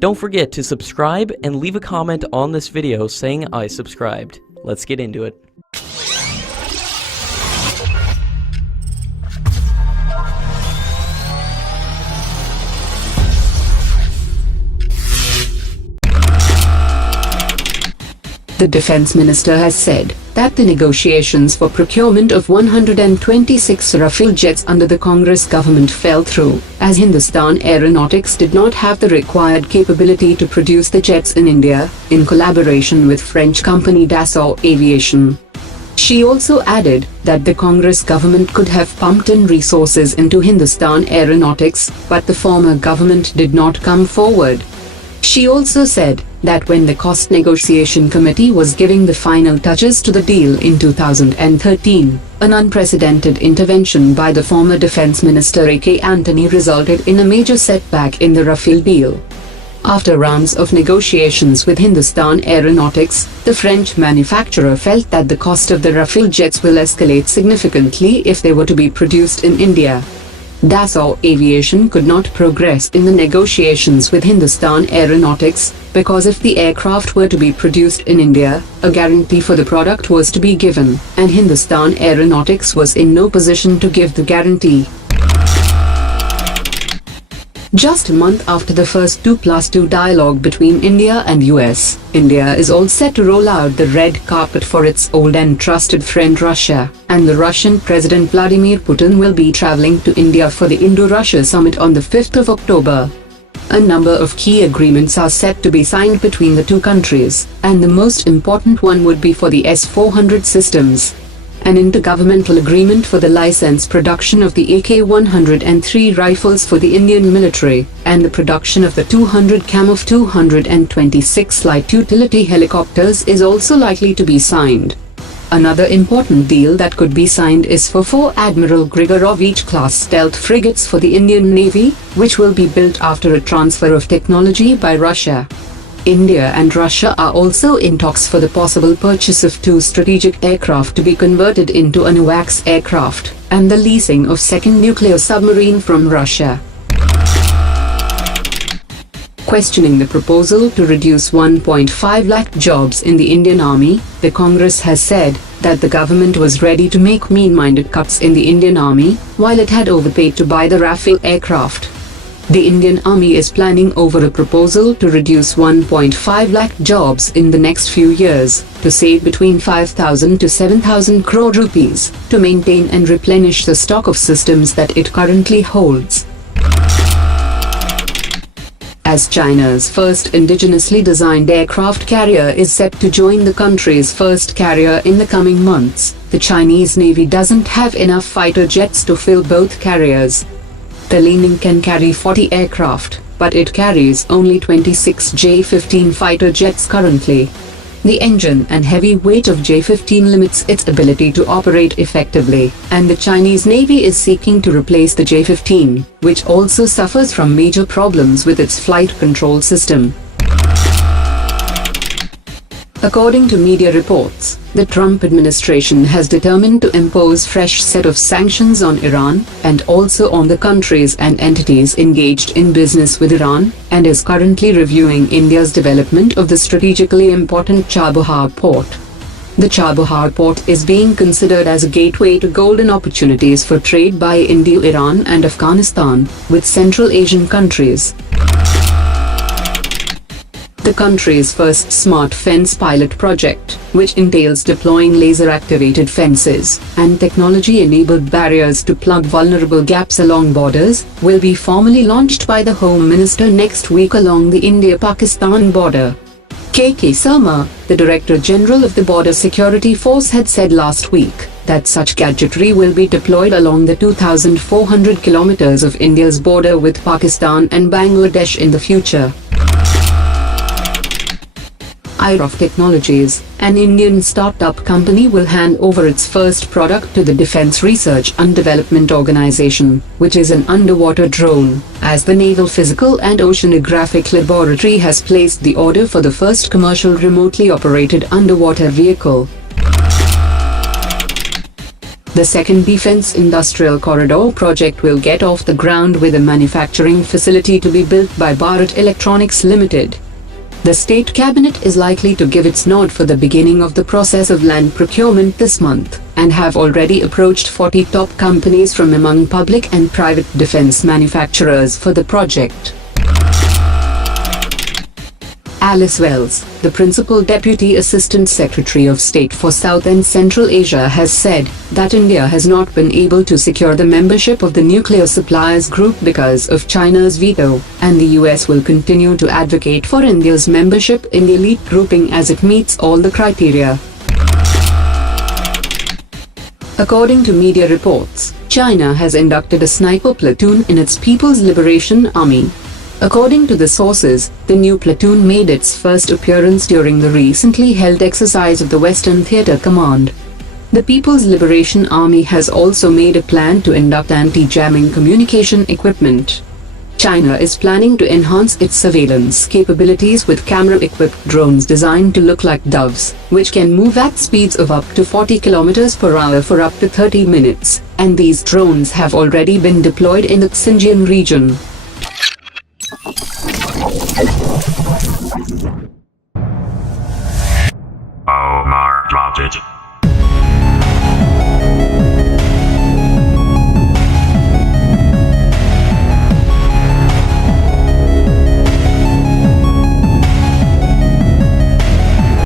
Don't forget to subscribe and leave a comment on this video saying I subscribed. Let's get into it. The Defense Minister has said that the negotiations for procurement of 126 Rafale jets under the Congress government fell through, as Hindustan Aeronautics did not have the required capability to produce the jets in India, in collaboration with French company Dassault Aviation. She also added that the Congress government could have pumped in resources into Hindustan Aeronautics, but the former government did not come forward. She also said that when the cost negotiation committee was giving the final touches to the deal in 2013, an unprecedented intervention by the former Defense Minister A.K. Antony resulted in a major setback in the Rafale deal. After rounds of negotiations with Hindustan Aeronautics, the French manufacturer felt that the cost of the Rafale jets will escalate significantly if they were to be produced in India. Dassault Aviation could not progress in the negotiations with Hindustan Aeronautics, because if the aircraft were to be produced in India, a guarantee for the product was to be given, and Hindustan Aeronautics was in no position to give the guarantee. Just a month after the first 2+2 dialogue between India and US, India is all set to roll out the red carpet for its old and trusted friend Russia, and the Russian President Vladimir Putin will be traveling to India for the Indo-Russia summit on the 5th of October. A number of key agreements are set to be signed between the two countries, and the most important one would be for the S-400 systems. An intergovernmental agreement for the licensed production of the AK-103 rifles for the Indian military, and the production of the 200 Kamov 226 light utility helicopters is also likely to be signed. Another important deal that could be signed is for 4 Admiral Grigorovich-class stealth frigates for the Indian Navy, which will be built after a transfer of technology by Russia. India and Russia are also in talks for the possible purchase of 2 strategic aircraft to be converted into AWACS aircraft, and the leasing of second nuclear submarine from Russia. Questioning the proposal to reduce 1.5 lakh jobs in the Indian Army, the Congress has said that the government was ready to make mean-minded cuts in the Indian Army, while it had overpaid to buy the Rafale aircraft. The Indian Army is planning over a proposal to reduce 1.5 lakh jobs in the next few years, to save between 5,000 to 7,000 crore rupees, to maintain and replenish the stock of systems that it currently holds. As China's first indigenously designed aircraft carrier is set to join the country's first carrier in the coming months, the Chinese Navy doesn't have enough fighter jets to fill both carriers. The Lean can carry 40 aircraft, but it carries only 26 J-15 fighter jets currently. The engine and heavy weight of J-15 limits its ability to operate effectively, and the Chinese Navy is seeking to replace the J-15, which also suffers from major problems with its flight control system. According to media reports, the Trump administration has determined to impose fresh set of sanctions on Iran, and also on the countries and entities engaged in business with Iran, and is currently reviewing India's development of the strategically important Chabahar port. The Chabahar port is being considered as a gateway to golden opportunities for trade by India, Iran and Afghanistan, with Central Asian countries. The country's first smart fence pilot project, which entails deploying laser-activated fences and technology-enabled barriers to plug vulnerable gaps along borders, will be formally launched by the Home Minister next week along the India-Pakistan border. K.K. Sarma, the Director General of the Border Security Force, had said last week that such gadgetry will be deployed along the 2,400 kilometers of India's border with Pakistan and Bangladesh in the future. EYEROV Technologies, an Indian startup company, will hand over its first product to the Defense Research and Development Organization, which is an underwater drone, as the Naval Physical and Oceanographic Laboratory has placed the order for the first commercial remotely operated underwater vehicle. The second Defense Industrial Corridor project will get off the ground with a manufacturing facility to be built by Bharat Electronics Limited. The state cabinet is likely to give its nod for the beginning of the process of land procurement this month, and have already approached 40 top companies from among public and private defense manufacturers for the project. Alice Wells, the Principal Deputy Assistant Secretary of State for South and Central Asia, has said that India has not been able to secure the membership of the Nuclear Suppliers Group because of China's veto, and the US will continue to advocate for India's membership in the elite grouping as it meets all the criteria. According to media reports, China has inducted a sniper platoon in its People's Liberation Army. According to the sources, the new platoon made its first appearance during the recently held exercise of the Western Theatre Command. The People's Liberation Army has also made a plan to induct anti-jamming communication equipment. China is planning to enhance its surveillance capabilities with camera-equipped drones designed to look like doves, which can move at speeds of up to 40 km per hour for up to 30 minutes, and these drones have already been deployed in the Xinjiang region.